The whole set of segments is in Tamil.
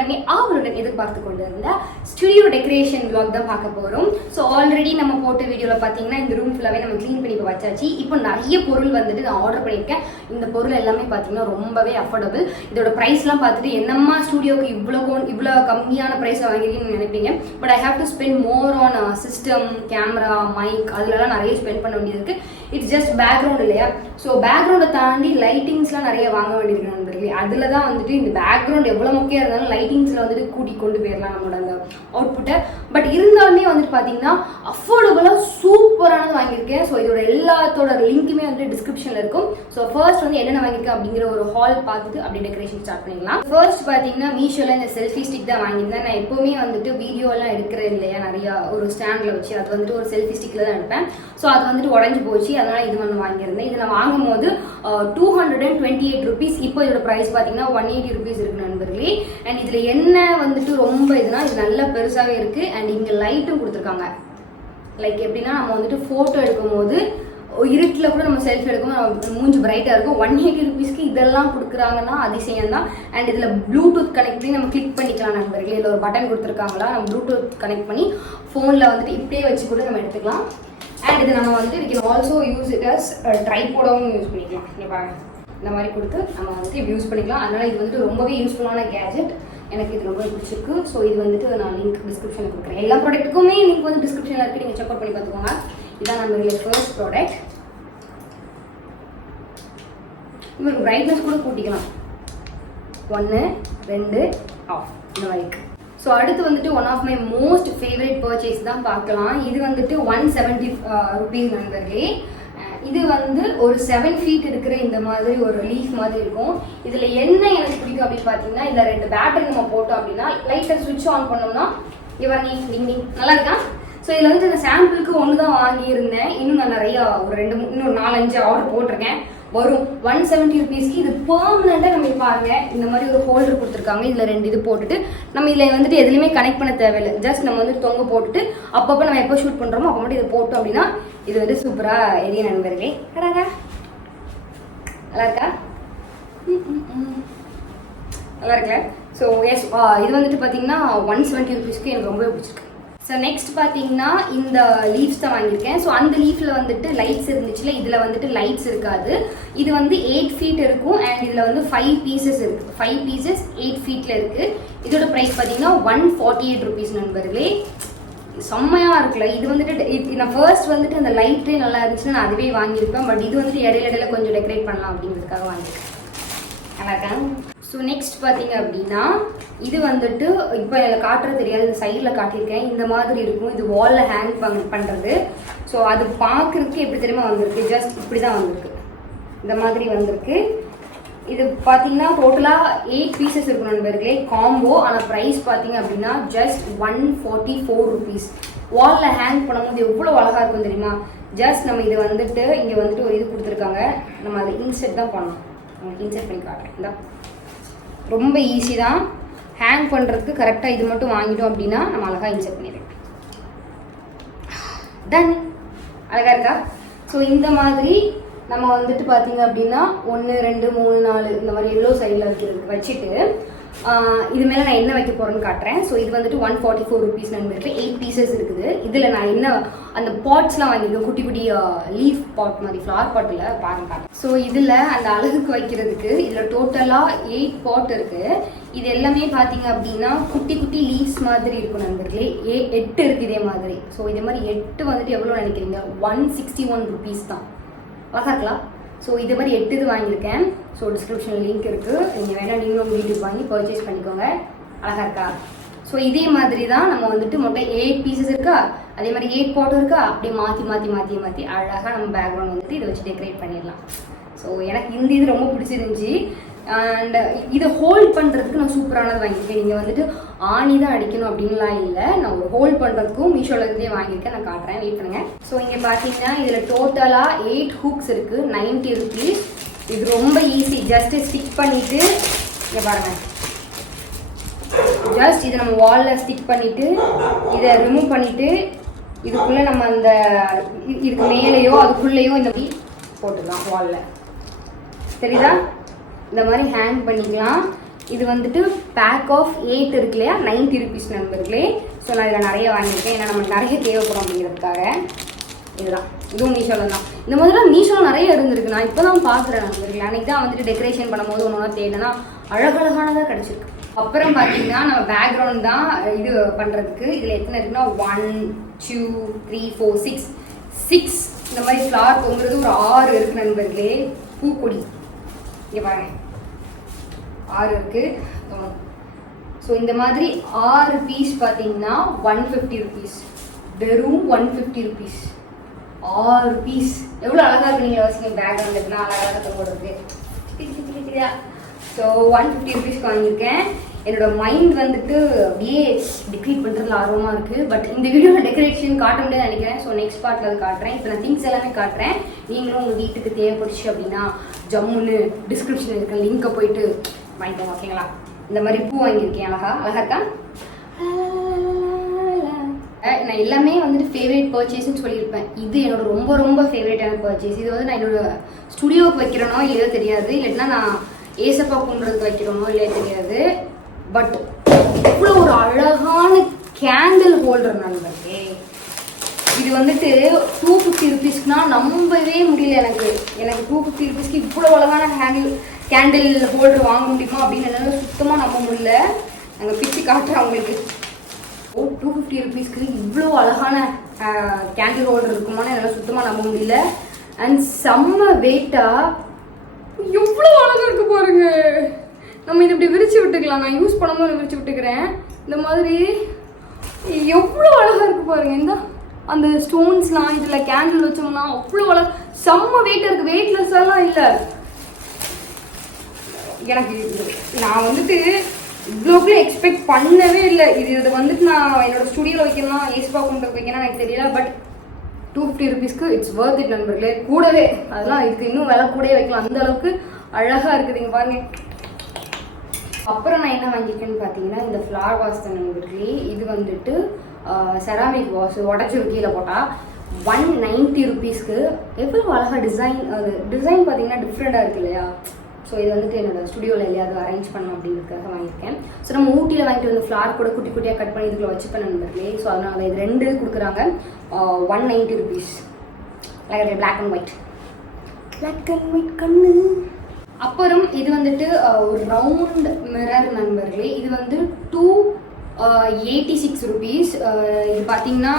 எல்லாருமே அவங்களுடன் எதிர்பார்த்து கொண்டு இருந்த ஸ்டுடியோ டெக்கரேஷன் vlog தான் பார்க்க போகிறோம். ஸோ ஆல்ரெடி நம்ம போட்ட வீடியோவில் பார்த்தீங்கன்னா இந்த ரூம் ஃபுல்லாகவே நம்ம க்ளீன் பண்ணி இப்போ வச்சாச்சு. இப்போ நிறைய பொருள் வந்துட்டு நான் ஆர்டர் பண்ணியிருக்கேன். இந்த பொருள் எல்லாமே பார்த்தீங்கன்னா ரொம்பவே அஃபோர்டபுள். இதோட ப்ரைஸ்லாம் பார்த்துட்டு என்னம்மா ஸ்டுடியோக்கு இவ்வளோ கம்மியான ப்ரைஸில் வாங்கியிருக்கீங்கன்னு நினைப்பீங்க. But I have to spend more on system, camera, mic அதுலலாம் நிறைய ஸ்பெண்ட் பண்ண வேண்டியது இருக்குது. இட்ஸ் ஜஸ்ட் பேக்ரவுண்ட் இல்லையா? ஸோ பேக்ரவுண்டை தாண்டி லைட்டிங்ஸ்லாம் நிறைய வாங்க வேண்டியிருக்கு நண்பர்களே. அதில் தான் வந்துட்டு இந்த பேக்ரவுண்ட் எவ்வளோ முக்கியம் இருந்தாலும் லைட்டிங்ஸில் வந்துட்டு கூட்டி கொண்டு போயிடலாம் நம்மளோட அந்த அவுட்புட்டை. பட் இருந்தாலுமே வந்துட்டு பார்த்தீங்கன்னா அஃபோர்டபுளாக சூப்பரானது வாங்கியிருக்கேன். ஸோ இதோட எல்லாத்தோட லிங்க்குமே வந்துட்டு டிஸ்கிரிப்ஷனில் இருக்கும். ஸோ ஃபர்ஸ்ட் வந்து என்னென்ன வாங்கியிருக்கேன் அப்படிங்கிற ஒரு ஹால் பார்த்துட்டு அப்படியே டெக்கரேஷன் ஸ்டார்ட் பண்ணிடலாம். ஃபர்ஸ்ட் பார்த்தீங்கன்னா மீஷோவில் இந்த செல்ஃபி ஸ்டிக் தான் வாங்கியிருந்தேன். நான் எப்போவுமே வந்துட்டு வீடியோலாம் எடுக்கிறேன் இல்லையா, நிறையா ஒரு ஸ்டாண்டில் வச்சு அது வந்துட்டு ஒரு செல்ஃபி ஸ்டிக்கில் தான் எடுப்பேன். ஸோ அது வந்துட்டு உடஞ்சி போச்சு, அதனால இது ஒன்று வாங்கியிருந்தேன். இது நான் வாங்கும் போது 228 rupees. இப்போ இதோட ப்ரைஸ் பார்த்தீங்கன்னா 180 rupees இருக்கு நண்பர்களே. அண்ட் இதில் என்ன வந்துட்டு ரொம்ப இதுனா இது நல்லா பெருசாகவே இருக்கு. அண்ட் இங்கே லைட்டும் கொடுத்துருக்காங்க. லைக் எப்படின்னா நம்ம வந்துட்டு ஃபோட்டோ எடுக்கும் போது இருட்டில் கூட நம்ம செல்ஃபி எடுக்கும் மூஞ்சி பிரைட்டாக இருக்கும். 180 rupeesக்கு இதெல்லாம் கொடுக்குறாங்கன்னா அதிசயம் தான். அண்ட் இதில் ப்ளூடூத் கனெக்ட் பண்ணி நம்ம கிளிக் பண்ணிக்கலாம் நண்பர்களே. இதில் ஒரு பட்டன் கொடுத்துருக்காங்களா, நம்ம ப்ளூடூத் கனெக்ட் பண்ணி ஃபோனில் வந்துட்டு இப்படியே வச்சு கூட நம்ம எடுத்துக்கலாம். அண்ட் இது நம்ம வந்துட்டு we can also use it as ட்ரைபோடாகவும் யூஸ் பண்ணிக்கலாம். இங்கே பாருங்க, இந்த மாதிரி கொடுத்து நம்ம வந்துட்டு யூஸ் பண்ணிக்கலாம். அதனால இது வந்துட்டு ரொம்பவே யூஸ்ஃபுல்லான கேஜெட். எனக்கு இது ரொம்ப பிடிச்சிருக்கு. ஸோ இது வந்துட்டு நான் லிங்க் டிஸ்கிரிப்ஷனில் கொடுக்குறேன். எல்லா ப்ராடக்ட்டுக்குமே லிங்க் வந்து டிஸ்கிரிப்ஷனில் இருக்குது, நீங்கள் செக் அவுட் பண்ணி பார்த்துக்கோங்க. இதான் நம்மளுடைய ஃபர்ஸ்ட் ப்ராடக்ட். உங்களுக்கு பிரைட்னஸ் கூட கூட்டிக்கலாம். 1 2 ஆஃப் இந்த மாதிரி. ஸோ அடுத்து வந்துட்டு one of my most favourite purchase தான் பார்க்கலாம். இது வந்துட்டு 170 rupees நண்பர்களே. இது வந்து ஒரு 7 feet இருக்கிற இந்த மாதிரி ஒரு லீஃப் மாதிரி இருக்கும். இதில் என்ன எனக்கு பிடிக்கும் அப்படின்னு பார்த்தீங்கன்னா, இதில் 2 பேட்டரி நம்ம போட்டோம் அப்படின்னா லைட்டை சுவிட்ச் ஆன் பண்ணோம்னா இவர் நீ நல்லா இருக்கா. ஸோ இதில் வந்து இந்த சாம்பிளுக்கு ஒன்று தான் வாங்கியிருந்தேன். இன்னும் நான் நிறையா ஒரு இன்னும் 4-5 ஆர்டர் போட்டிருக்கேன். வரும் 170 rupeesக்கு. இது பெர்மனெண்ட்டாக நம்ம பாருங்க, இந்த மாதிரி ஒரு ஹோல்டர் கொடுத்துருக்காங்க. இதில் 2 இது போட்டுட்டு நம்ம இதில் வந்துட்டு எதுலையுமே கனெக்ட் பண்ண தேவையில்லை. ஜஸ்ட் நம்ம வந்து தொங்க போட்டுட்டு அப்பப்போ நம்ம எப்போ ஷூட் பண்ணுறோமோ அப்போ மட்டும் இதை போட்டோம் அப்படின்னா இது வந்து சூப்பராக எரிய நண்பர்களே. நல்லா இருக்கா? நல்லா இருக்குல்ல? ஸோ எஸ், இது வந்துட்டு பார்த்தீங்கன்னா 170 rupeesக்கு எனக்கு ரொம்பவே பிடிச்சிருக்கு. ஸோ நெக்ஸ்ட் பார்த்தீங்கன்னா இந்த லீவ்ஸ் தான் வாங்கியிருக்கேன். ஸோ அந்த லீஃபில் வந்துட்டு லைட்ஸ் இருந்துச்சுல, இதில் வந்துட்டு லைட்ஸ் இருக்காது. இது வந்து 8 feet இருக்கும். அண்ட் இதில் வந்து 5 pieces இருக்குது. 5 pieces 8 feetல இருக்குது. இதோட ப்ரைஸ் பார்த்தீங்கன்னா 148 rupees நண்பர்களே. செம்மையாக இருக்குல்ல? இது வந்துட்டு நான் ஃபர்ஸ்ட் வந்துட்டு அந்த லைட்டே நல்லா இருந்துச்சுன்னா நான் அதுவே வாங்கியிருப்பேன். பட் இது வந்துட்டு இடையில கொஞ்சம் டெக்கரேட் பண்ணலாம் அப்படிங்கிறதுக்காக வாங்கியிருக்கேன். நல்லா இருக்கேன். ஸோ நெக்ஸ்ட் பார்த்தீங்க அப்படின்னா இது வந்துட்டு இப்போ எனக்கு காட்டுறது தெரியாது, இந்த சைடில் காட்டியிருக்கேன். இந்த மாதிரி இருக்கும். இது வாலில் ஹேங் பண்ணுறது. ஸோ அது பார்க்குறதுக்கு எப்படி தெரியுமா வந்திருக்கு, ஜஸ்ட் இப்படி தான் வந்திருக்கு. இந்த மாதிரி வந்திருக்கு. இது பார்த்தீங்கன்னா டோட்டலாக 8 pieces இருக்கும் நண்பர்களே, காம்போ. ஆனால் ப்ரைஸ் பார்த்தீங்க அப்படின்னா ஜஸ்ட் 144 rupees. வாலில் ஹேங் பண்ணும்போது எவ்வளோ அழகாக இருக்கும் தெரியுமா? ஜஸ்ட் நம்ம இதை வந்துட்டு இங்கே வந்துட்டு ஒரு இது கொடுத்துருக்காங்க, நம்ம அதை இன்செர்ட் தான் பண்ணணும். உங்களுக்கு இன்செர்ட் பண்ணி காட்டுறேன். இந்த ரொம்ப ஈஸி தான் ஹேங் பண்ணுறதுக்கு. கரெக்டாக இது மட்டும் வாங்கிட்டோம் அப்படின்னா நம்ம அழகாக இன்செர்ட் பண்ணிடுறோம். டன். அழகாக இருக்கா? ஸோ இந்த மாதிரி நம்ம வந்துட்டு பார்த்தீங்க அப்படின்னா 1 2 3 4 இந்த மாதிரி எல்லோ சைடில் வச்சுட்டு இது மேலே நான் என்ன வைக்க போகிறேன்னு காட்டுறேன். ஸோ இது வந்துட்டு 144 rupees நண்பருக்கு. 8 pieces இருக்குது. இதில் நான் என்ன அந்த பாட்ஸ்லாம் வாங்கியிருக்கேன், குட்டி குட்டி லீஃப் பாட் மாதிரி, ஃப்ளவர் பாட்டில் பாருங்க. ஸோ இதில் அந்த அழகுக்கு வைக்கிறதுக்கு இதில் டோட்டலாக 8 pot இருக்குது. இது எல்லாமே பார்த்தீங்க அப்படின்னா குட்டி குட்டி லீவ்ஸ் மாதிரி இருக்கும் நண்பர்களே. 8 இருக்குது இதே மாதிரி. ஸோ இதே மாதிரி 8 வந்துட்டு எவ்வளோ நினைக்கிறீங்க? 161 rupees தான். அழகா இருக்கலாம்? ஸோ இது மாதிரி 8 இது வாங்கியிருக்கேன். ஸோ டிஸ்கிரிப்ஷனில் லிங்க் இருக்குது, நீங்கள் வேணால் நீங்களும் வீட்டுக்கு வாங்கி பர்ச்சேஸ் பண்ணிக்கோங்க. அழகாக இருக்கா? ஸோ இதே மாதிரி தான் நம்ம வந்துட்டு மொத்தம் 8 pieces இருக்கா, அதே மாதிரி 8 pot இருக்கா, அப்படியே மாற்றி அழகாக நம்ம பேக்ரவுண்ட் வந்துட்டு இதை வச்சு டெக்கரேட் பண்ணிடலாம். ஸோ எனக்கு இந்த இது ரொம்ப பிடிச்சிருந்துச்சி. அண்ட் இதை ஹோல்ட் பண்ணுறதுக்கு நான் சூப்பரானது வாங்கியிருக்கேன். நீங்கள் வந்துட்டு ஆணி தான் அடிக்கணும் அப்படின்லாம் இல்லை, நான் ஒரு ஹோல்ட் பண்ணுறதுக்கும் மீஷோவில் இருந்தே வாங்கியிருக்கேன். நான் காட்டுறேன், வெயிட் பண்ணுங்கள். ஸோ இங்கே பார்த்தீங்கன்னா இதில் டோட்டலாக 8 hooks இருக்குது. 90 rupees. இது ரொம்ப ஈஸி. ஜஸ்ட்டு ஸ்டிக் பண்ணிவிட்டு இங்கே பாருங்கள், ஜஸ்ட் இதை நம்ம வாலில் ஸ்டிக் பண்ணிவிட்டு இதை ரிமூவ் பண்ணிவிட்டு இதுக்குள்ளே நம்ம அந்த இதுக்கு மேலேயோ அதுக்குள்ளேயோ இந்த மாதிரி போட்டுக்கலாம் வாலில். சரிதா? இந்த மாதிரி ஹேங் பண்ணிக்கலாம். இது வந்துட்டு பேக் ஆஃப் 8 இருக்கு இல்லையா, 90 ருபீஸ் நண்பர்களே. ஸோ நான் இதில் நிறைய வாங்கியிருக்கேன், ஏன்னா நமக்கு நிறைய தேவைப்படும் அப்படிங்கிறதுக்காக. இதுதான், இதுவும் மீஷோவில் தான். இந்த மாதிரிலாம் மீஷோவில் நிறைய இருந்திருக்கு, நான் இப்போ தான் பார்க்குறேன் நண்பர்களே. அன்றைக்கி தான் வந்துட்டு டெக்கரேஷன் பண்ணும்போது ஒன்று ஒன்றா தேடினா அழகழகானதாக கிடச்சிருக்கு. அப்புறம் பார்த்தீங்கன்னா நம்ம பேக்ரவுண்ட் தான் இது பண்ணுறதுக்கு. இதில் எத்தனை இருக்குன்னா 1 2 3 4 6 இந்த மாதிரி ஃப்ளார் தொங்குறது ஒரு 6 இருக்கு நண்பர்களே. பூக்கொடி இங்கே பாருங்க 6 இருக்கு. ஸோ இந்த மாதிரி 6 பீஸ் பார்த்தீங்கன்னா 150 ருபீஸ், வெறும் 150 ருபீஸ் 6 பீஸ். எவ்வளோ அழகாக இருக்கு, நீங்கள் வசிங்க பேக்ரவுண்ட் இருக்குன்னா அழகாக தொங்குறதுக்கு. ஸோ 150 ருபீஸ்க்கு வாங்கியிருக்கேன். என்னோட மைண்ட் வந்துட்டு அப்படியே டெக்கரேட் பண்ணுறதுல ஆர்வமாக இருக்குது. பட் இந்த வீடியோவில் டெக்கரேஷன் காட்ட முடியாது நினைக்கிறேன். ஸோ நெக்ஸ்ட் பார்ட்டில் அது காட்டுறேன். இப்போ நான் திங்ஸ் எல்லாமே காட்டுறேன். நீங்களும் உங்கள் வீட்டுக்கு தேவைப்படுச்சு அப்படின்னா ஜம்முன்னு டிஸ்கிரிப்ஷனில் இருக்க லிங்கை போயிட்டு வாங்கிக்கோங்க, ஓகேங்களா? இந்த மாதிரி பூ வாங்கியிருக்கேன், அழகா இருக்கா? நான் எல்லாமே வந்துட்டு ஃபேவரட் பர்ச்சேஸ்ன்னு சொல்லியிருப்பேன். இது என்னோட ரொம்ப ரொம்ப ஃபேவரட்டான பர்ச்சேஸ். இது வந்து நான் என்னோட ஸ்டுடியோவுக்கு வைக்கிறேனோ இல்லையோ தெரியாது, இல்லைன்னா நான் ஏசப்பா கும்பிட்றதுக்கு வைக்கிறோமோ இல்லையோ தெரியாது. பட் இவ்வளோ ஒரு அழகான கேண்டில் ஹோல்டர் நண்பர்களே. இது வந்துட்டு 250 ருபீஸ்க்குனா நம்பவே முடியல. எனக்கு 250 ருபீஸ்க்கு இவ்வளோ அழகான கேண்டில் ஹோல்டர் வாங்க முடியுமா அப்படின்னு என்னால் சுத்தமாக நம்ப முடியல. நாங்கள் பிச்சு காட்டுறோம் உங்களுக்கு. 250 ருபீஸ்க்கு இவ்வளோ அழகான கேண்டில் ஹோல்டர் இருக்குமான்னு என்னால் சுத்தமாக நம்ப முடியல. அண்ட் செம்ம வெயிட்டாக எவ்வளோ அழகாக இருக்கு பாருங்க. நம்ம இது இப்படி விரிச்சு விட்டுக்கலாம். நான் யூஸ் பண்ணும்போது விரிச்சு விட்டுக்கிறேன். இந்த மாதிரி எவ்வளோ அழகாக இருக்கு பாருங்க. இந்த அந்த ஸ்டோன்ஸ்லாம் இதில் கேண்டில் வச்சோம்னா அவ்வளோ அழகாக செம்ம வெயிட்டாக இருக்குது. வெயிட்லெஸ் எல்லாம் இல்லை. எனக்கு நான் வந்துட்டு இவ்வளோக்குள்ள எக்ஸ்பெக்ட் பண்ணவே இல்லை. இது வந்துட்டு நான் என்னோட ஸ்டுடியோவில் வைக்கலாம், ஏஸ்பா கொண்டு வைக்கணும் எனக்கு தெரியல. பட் 250 ருபீஸ்க்கு இட்ஸ் வர்த் இட் நண்பர்களே. கூடவே அதெல்லாம் இதுக்கு இன்னும் விலை கூடவே வைக்கலாம், அந்த அளவுக்கு அழகாக இருக்குதுங்க பாருங்க. அப்புறம் நான் என்ன வாங்கியிருக்கேன்னு பார்த்தீங்கன்னா இந்த ஃப்ளார் வாஸ் தான் நண்பர்களே. இது வந்துட்டு செராமிக் வாஷ், உடச்சி கீழே போட்டால் 190 ருபீஸ்க்கு. எவ்வளோ அழகாக டிசைன் பார்த்தீங்கன்னா டிஃப்ரெண்ட்டாக இருக்கு இல்லையா? ஸோ இது வந்துட்டு என்னோட ஸ்டுடியோவில் எல்லையாவது அரேஞ்ச் பண்ணணும் அப்படிங்கிறதுக்காக வாங்கியிருக்கேன். ஸோ நம்ம ஊட்டியில் வாங்கிட்டு வந்து ஃப்ளார் கூட குட்டி குட்டியாக கட் பண்ணி இதுக்குள்ள வச்சுப்பேன் நண்பர்களே. ஸோ அதனால் இது 2 கொடுக்குறாங்க. 190 ருபீஸ். பிளாக் அண்ட் ஒயிட் கண்ணு. அப்புறம் இது வந்துட்டு ஒரு ரவுண்ட் மிரர் நண்பர்களே. இது வந்து 286 ருபீஸ். இது பார்த்தீங்கன்னா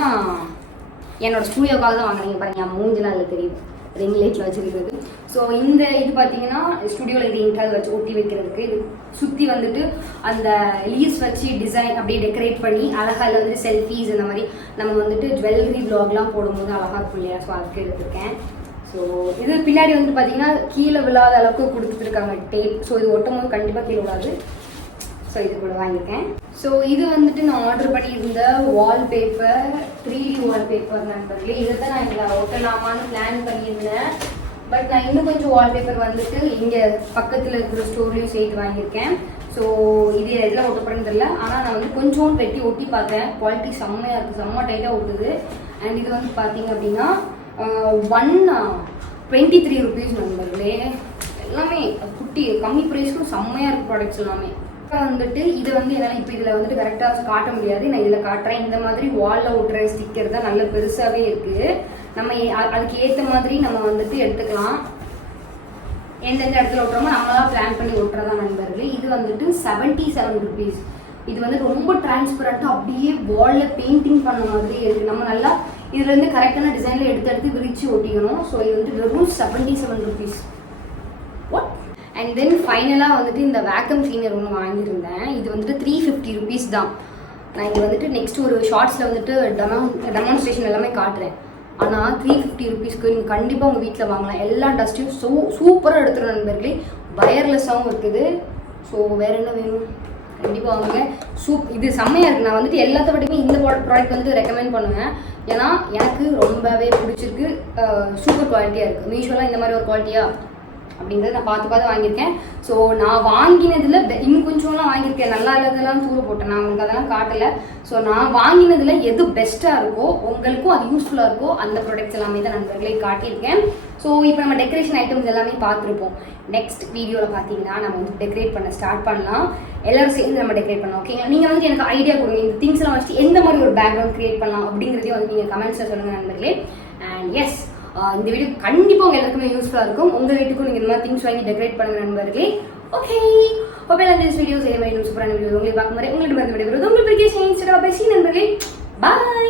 என்னோட ஸ்டூடியோக்காக தான் வாங்கினீங்க பாருங்க. என் மூஞ்செலாம் அதில் தெரியுது, ரிங் லைட்டில் வச்சுருக்கிறது. ஸோ இந்த இது பார்த்தீங்கன்னா ஸ்டுடியோவில் இது எங்கேயாவது வச்சு ஒட்டி வைக்கிறதுக்கு. இது சுற்றி வந்துட்டு அந்த லீவ்ஸ் வச்சு டிசைன் அப்படியே டெக்கரேட் பண்ணி அழகாக அதில் வந்துட்டு செல்ஃபீஸ் இந்த மாதிரி நம்ம வந்துட்டு ஜுவல்லரி வ்ளாக்லாம் போடும்போது அழகாக இருக்கும் இல்லையா? ஸோ அதுக்கு எடுத்துருக்கேன். ஸோ இது பின்னாடி வந்து பார்த்தீங்கன்னா கீழே விழாத அளவுக்கு கொடுத்துருக்காங்க டேப். ஸோ இது ஒட்டும் போது கண்டிப்பாக கீழே விழாது. ஸோ இது கூட வாங்கியிருக்கேன். ஸோ இது வந்துட்டு நான் ஆர்டர் பண்ணியிருந்த வால்பேப்பர், 3D வால்பேப்பர் நண்பர்களே. இதை தான் நான் இதில் ஒட்டலாமான்னு பிளான் பண்ணியிருந்தேன். பட் நான் இன்னும் கொஞ்சம் வால்பேப்பர் வந்துட்டு இங்கே பக்கத்தில் இருக்கிற ஸ்டோர்லேயும் சேர்த்து வாங்கியிருக்கேன். ஸோ இது எதில் ஒட்டப்படுன்னு தெரியல, ஆனால் நான் வந்து கொஞ்சம் வெட்டி ஒட்டி பார்த்தேன். குவாலிட்டி செம்மையாக இருக்குது, செம்ம டைட்டாக ஒட்டுது. அண்ட் இது வந்து பார்த்தீங்க அப்படின்னா 123 ருபீஸ் நண்பர்களே. எல்லாமே குட்டி கம்மி ப்ரைஸ்க்கும் செம்மையாக இருக்குது ப்ராடக்ட்ஸ் எல்லாமே. வந்துட்டு இது வந்து என்னால் இப்போ இதில் வந்துட்டு கரெக்டாக காட்ட முடியாது, நான் இதில் காட்டுறேன். இந்த மாதிரி வாலில் ஒட்டுற ஸ்டிக்கர் தான் நல்ல பெருசாகவே இருக்குது. நம்ம அதுக்கு ஏற்ற மாதிரி நம்ம வந்துட்டு எடுத்துக்கலாம். எந்தெந்த இடத்துல ஒட்டுறோமோ நம்மளாம் பிளான் பண்ணி ஒட்டுறதா நண்பர்களே. இது வந்துட்டு 77 ருபீஸ். இது வந்து ரொம்ப டிரான்ஸ்பரண்ட்டாக அப்படியே வாலில் பெயிண்டிங் பண்ண மாதிரி இருக்குது. நம்ம நல்லா இதில் வந்து கரெக்டான டிசைனில் எடுத்து விரித்து ஒட்டிக்கணும். ஸோ இது வந்துட்டு வெறும் 77 ருபீஸ். அண்ட் தென் ஃபைனலாக வந்துட்டு இந்த வேக்கம் கிளீனர் ஒன்று வாங்கியிருந்தேன். இது வந்துட்டு 350 ருபீஸ் தான். நான் இது வந்துட்டு நெக்ஸ்ட் ஒரு ஷார்ட்ஸில் வந்துட்டு டெமான்ஸ்ட்ரேஷன் எல்லாமே காட்டுறேன். ஆனால் 350 ருபீஸ்க்கு நீங்கள் கண்டிப்பாக உங்கள் வீட்டில் வாங்கலாம். எல்லா டஸ்ட்டையும் சூப்பராக எடுத்துகிற நண்பர்களே. வயர்லெஸ்ஸாகவும் இருக்குது. ஸோ வேறு என்ன வேணும், கண்டிப்பாக வாங்குங்க. இது செம்மையாக இருக்குது. நான் வந்துட்டு எல்லாத்த விடமே இந்த ப்ராடக்ட் வந்துட்டு ரெக்கமெண்ட் பண்ணுவேன். ஏன்னா எனக்கு ரொம்பவே பிடிச்சிருக்கு. சூப்பர் குவாலிட்டியாக இருக்குது. மீஷோலாம் இந்த மாதிரி ஒரு குவாலிட்டியாக அப்படிங்கிறத நான் பார்த்து வாங்கியிருக்கேன். ஸோ நான் வாங்கினதுல இன்னும் கொஞ்சம்லாம் வாங்கியிருக்கேன், நல்லா இல்லாதெல்லாம் தூர போட்டேன், நான் உங்களுக்கு அதெல்லாம் காட்டலை. ஸோ நான் வாங்கினதுல எது பெஸ்ட்டாக இருக்கோ, உங்களுக்கும் அது யூஸ்ஃபுல்லாக இருக்கோ அந்த ப்ராடக்ட்ஸ் எல்லாமே தான் நண்பர்களை காட்டியிருக்கேன். ஸோ இப்போ நம்ம டெக்கரேஷன் ஐட்டம்ஸ் எல்லாமே பார்த்துருப்போம். நெக்ஸ்ட் வீடியோவில் பார்த்தீங்கன்னா நம்ம வந்து டெக்கரேட் பண்ண ஸ்டார்ட் பண்ணலாம். எல்லாரும் சேர்ந்து நம்ம டெக்கரேட் பண்ணலாம். ஓகேங்களா? நீங்கள் வந்து எனக்கு ஐடியா கொடுங்க, இந்த திங்ஸ் எல்லாம் வச்சு எந்த மாதிரி ஒரு பேக்ரவுண்ட் கிரியேட் பண்ணலாம் அப்படிங்கிறதையும் வந்து நீங்கள் கமெண்ட்ஸில் சொல்லுங்கள் நண்பர்களே. அண்ட் எஸ், இந்த வீடியோ கண்டிப்பாக உங்க எல்லாருக்குமே யூஸ்ஃபுல்லாக இருக்கும். உங்கள் வீட்டுக்கும் நீங்கள் இந்த மாதிரி திங்ஸ் வாங்கி டெக்கரேட் பண்ணுங்க நண்பர்களே. ஓகே, இந்த வீடியோஸ் இதே மாதிரி சூப்பரான வீடியோ உங்களுக்கு பார்க்கும் மாதிரி உங்களுக்கு வந்து விடைபெறுவது உங்கள் நண்பர்களே. பாய்.